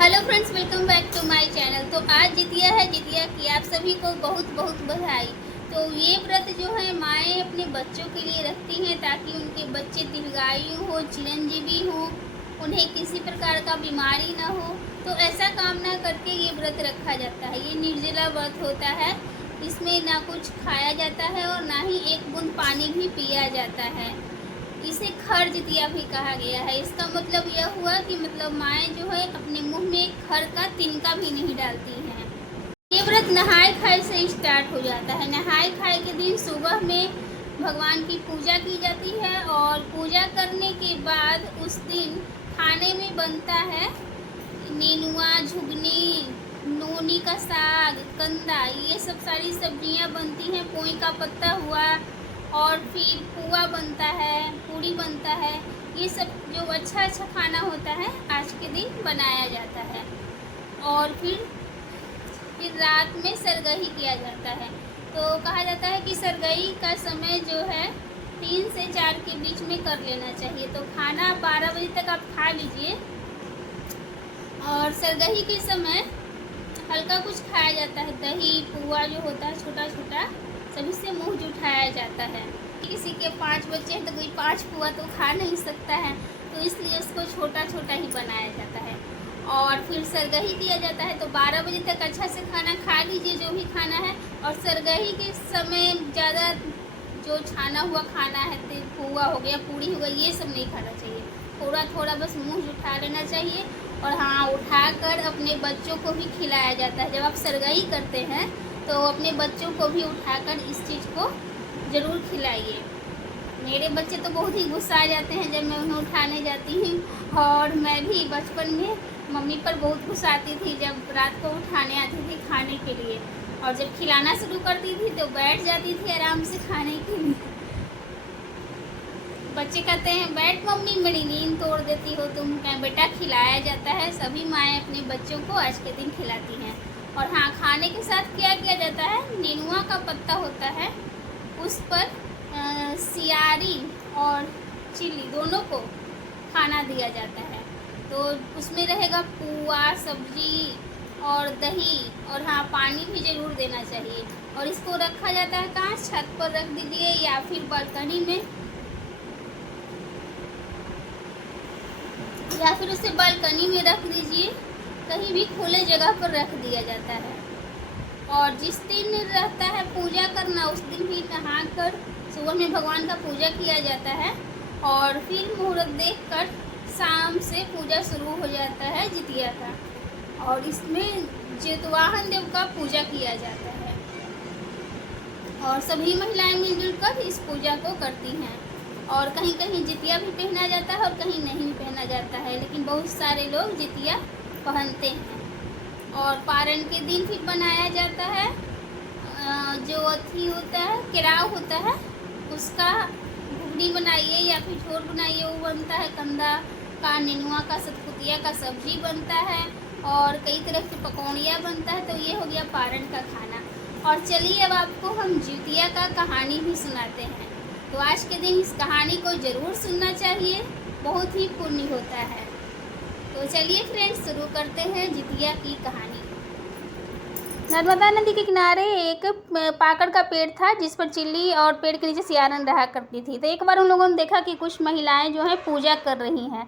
Hello friends, welcome back to my channel. तो आज जितिया है। जितिया की आप सभी को बहुत बहुत बधाई। तो ये व्रत जो है माएँ अपने बच्चों के लिए रखती हैं ताकि उनके बच्चे दीर्घायु हो, चिरंजीवी हो, उन्हें किसी प्रकार का बीमारी ना हो। तो ऐसा कामना करके ये व्रत रखा जाता है। ये निर्जला व्रत होता है। इसमें ना कुछ खाया जाता है और ना ही एक बूंद पानी भी पिया जाता है। इसे खर जितिया भी कहा गया है। इसका मतलब यह हुआ कि माएँ जो है अपने मुंह में खर का तिनका भी नहीं डालती हैं। ये व्रत नहाए खाए से स्टार्ट हो जाता है। नहाए खाए के दिन सुबह में भगवान की पूजा की जाती है और पूजा करने के बाद उस दिन खाने में बनता है नेनुआ, झुगनी, नोनी का साग, कंदा, ये सब सारी सब्जियां बनती हैं। पोई का पत्ता हुआ और फिर पुआ बनता है, पूड़ी बनता है। ये सब जो अच्छा खाना होता है आज के दिन बनाया जाता है। और फिर रात में सरगही किया जाता है। तो कहा जाता है कि सरगही का समय जो है 3 से 4 के बीच में कर लेना चाहिए। तो खाना 12 बजे तक आप खा लीजिए। और सरगही के समय हल्का कुछ खाया जाता है। दही, पुआ जो होता है छोटा छोटा, सभी से मुंह जुठाया जाता है। किसी के 5 बच्चे हैं तो कोई 5 पुआ तो खा नहीं सकता है, तो इसलिए उसको छोटा छोटा ही बनाया जाता है। और फिर सरगही किया जाता है। तो 12 बजे तक अच्छा से खाना खा लीजिए जो भी खाना है। और सरगही के समय ज़्यादा जो छाना हुआ खाना है, पुआ हो गया, पूड़ी हो गई, ये सब नहीं खाना चाहिए। थोड़ा थोड़ा बस मुँह जुठा लेना चाहिए। और हाँ, उठाकर अपने बच्चों को भी खिलाया जाता है। जब आप सरगही करते हैं तो अपने बच्चों को भी उठाकर इस चीज़ को ज़रूर खिलाइए। मेरे बच्चे तो बहुत ही गुस्सा आ जाते हैं जब मैं उन्हें उठाने जाती हूँ। और मैं भी बचपन में मम्मी पर बहुत गुस्सा आती थी जब रात को उठाने आती थी खाने के लिए। और जब खिलाना शुरू करती थी तो बैठ जाती थी आराम से खाने के लिए। बच्चे कहते हैं, बैठ मम्मी, मेरी नींद तोड़ देती हो तुम। क्या बेटा, खिलाया जाता है। सभी माएँ अपने बच्चों को आज के दिन खिलाती हैं। और हाँ, खाने के साथ क्या किया जाता है, नेनुआ का पत्ता होता है, उस पर सियारी और चिली दोनों को खाना दिया जाता है। तो उसमें रहेगा पुआ, सब्जी और दही। और हाँ, पानी भी ज़रूर देना चाहिए। और इसको रखा जाता है कहाँ, छत पर रख दीजिए या फिर बालकनी में, या फिर उसे बालकनी में रख दीजिए। कहीं भी खुले जगह पर रख दिया जाता है। और जिस दिन रहता है पूजा करना, उस दिन भी नहाकर सुबह में भगवान का पूजा किया जाता है। और फिर मुहूर्त देखकर शाम से पूजा शुरू हो जाता है जितिया का। और इसमें जितवाहन देव का पूजा किया जाता है। और सभी महिलाएं मिलजुल कर इस पूजा को करती हैं। और कहीं कहीं जितिया भी पहना जाता है और कहीं नहीं पहना जाता है, लेकिन बहुत सारे लोग जितिया पहनते हैं। और पारण के दिन फिर बनाया जाता है जो अथी होता है, केराव होता है, उसका घुगनी बनाइए या फिर झोर बनाइए, वो बनता है। कंदा का, नेनुआ का, सतपुतिया का सब्जी बनता है और कई तरह की पकौड़ियाँ बनता है। तो ये हो गया पारण का खाना। और चलिए अब आपको हम जितिया का कहानी भी सुनाते हैं। तो आज के दिन इस कहानी को ज़रूर सुनना चाहिए, बहुत ही पुण्य होता है। तो चलिए फ्रेंड्स, शुरू करते हैं जितिया की कहानी। नर्मदा नदी के किनारे एक पाकड़ का पेड़ था जिस पर चिल्ली और पेड़ के नीचे सियारन रहा करती थी। तो एक बार उन लोगों ने देखा कि कुछ महिलाएं जो हैं पूजा कर रही हैं।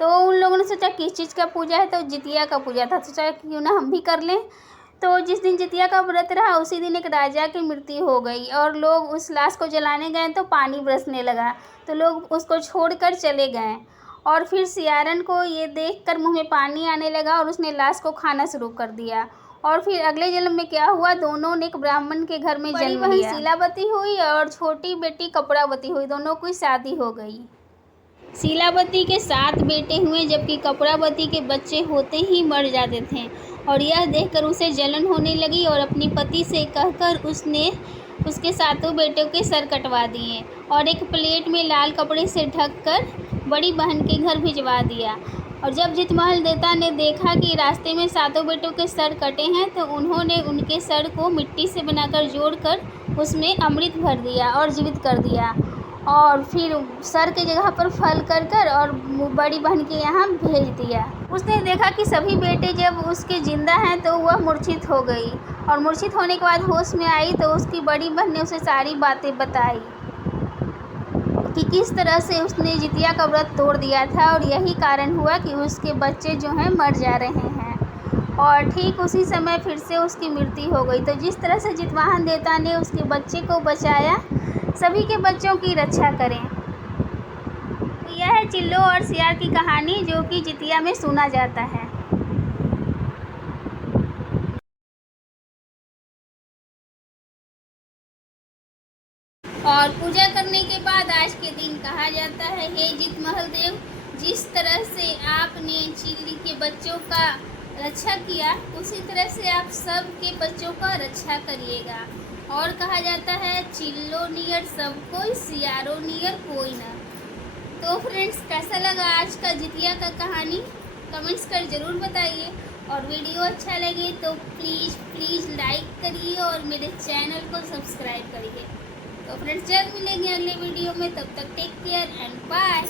तो उन लोगों ने सोचा किस चीज़ का पूजा है, तो जितिया का पूजा था। सोचा क्यों ना हम भी कर लें। तो जिस दिन जितिया का व्रत रहा उसी दिन एक राजा की मृत्यु हो गई और लोग उस लाश को जलाने गए तो पानी बरसने लगा। तो लोग उसको छोड़कर चले गए। और फिर सियारन को ये देखकर मुंह में पानी आने लगा और उसने लाश को खाना शुरू कर दिया। और फिर अगले जन्म में क्या हुआ, दोनों ने एक ब्राह्मण के घर में जन्म लिया। शीलावती हुई और छोटी बेटी कपड़ावती हुई। दोनों की शादी हो गई। शीलावती के 7 बेटे हुए जबकि कपड़ावती के बच्चे होते ही मर जाते थे। और यह देखकर उसे जलन होने लगी और अपने पति से कहकर उसने उसके 7 बेटों के सर कटवा दिए और एक प्लेट में लाल कपड़े से ढककर बड़ी बहन के घर भिजवा दिया। और जब जितमहल देवता ने देखा कि रास्ते में 7 बेटों के सर कटे हैं तो उन्होंने उनके सर को मिट्टी से बनाकर जोड़कर उसमें अमृत भर दिया और जीवित कर दिया। और फिर सर की जगह पर फल कर कर और बड़ी बहन के यहाँ भेज दिया। उसने देखा कि सभी बेटे जब उसके ज़िंदा हैं तो वह मूर्छित हो गई, और मूर्छित होने के बाद होश में आई तो उसकी बड़ी बहन ने उसे सारी बातें बताई कि किस तरह से उसने जितिया का व्रत तोड़ दिया था, और यही कारण हुआ कि उसके बच्चे जो हैं मर जा रहे हैं। और ठीक उसी समय फिर से उसकी मृत्यु हो गई। तो जिस तरह से जितवाहन देवता ने उसके बच्चे को बचाया, सभी के बच्चों की रक्षा करें। तो यह है चिल्लो और सियार की कहानी, जो कि जितिया में सुना जाता है। और पूजा करने के बाद आज के दिन कहा जाता है, हे जितमहल देव, जिस तरह से आपने चिल्ली के बच्चों का रक्षा किया, उसी तरह से आप सब के बच्चों का रक्षा करिएगा। और कहा जाता है, चिल्लो नियर सब कोई, सियारो नियर कोई ना। तो फ्रेंड्स, कैसा लगा आज का जितिया का कहानी, कमेंट्स कर ज़रूर बताइए। और वीडियो अच्छा लगे तो प्लीज़ लाइक करिए और मेरे चैनल को सब्सक्राइब करिए। तो फ्रेंड्स, जल्द मिलेंगे अगले वीडियो में, तब तक टेक केयर एंड बाय।